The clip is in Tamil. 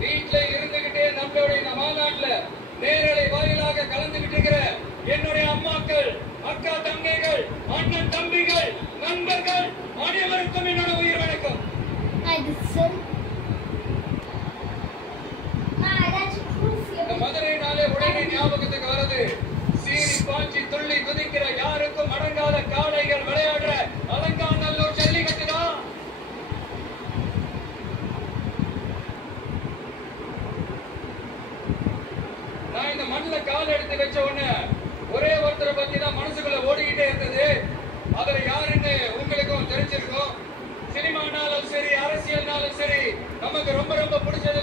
வீட்டுல இருந்துகிட்டே நம்மளுடைய இந்த மாநாட்டுல நேரலை வாயிலாக கலந்துகிட்டு இருக்கிற என்னுடைய அம்மாக்கள், அக்கா தங்கைகள், அண்ணன் தம்பிகள், நண்பர்கள் அனைவருக்கும் என்னோட உயிர் வணக்கம். மதுரைனாலே உடனே ஞாபகத்துக்கு வருது சீறி பாஞ்சி துள்ளி குதிக்கிற யாருக்கும் அடங்காத காளைகள் விளையாடுற அலங்காநல்லூர் ஜல்லிக்கட்டு தான். நான் இந்த மண்ணில் கால் எடுத்து வச்ச உடனே ஒரே ஒருத்தரை பத்தி தான் மனசுக்குள்ள ஓடிக்கிட்டே இருந்தது. அதுல யாருன்னு உங்களுக்கும் தெரிஞ்சிருக்கும். சினிமானாலும் சரி, அரசியல்னாலும் சரி, நமக்கு ரொம்ப ரொம்ப பிடிச்சது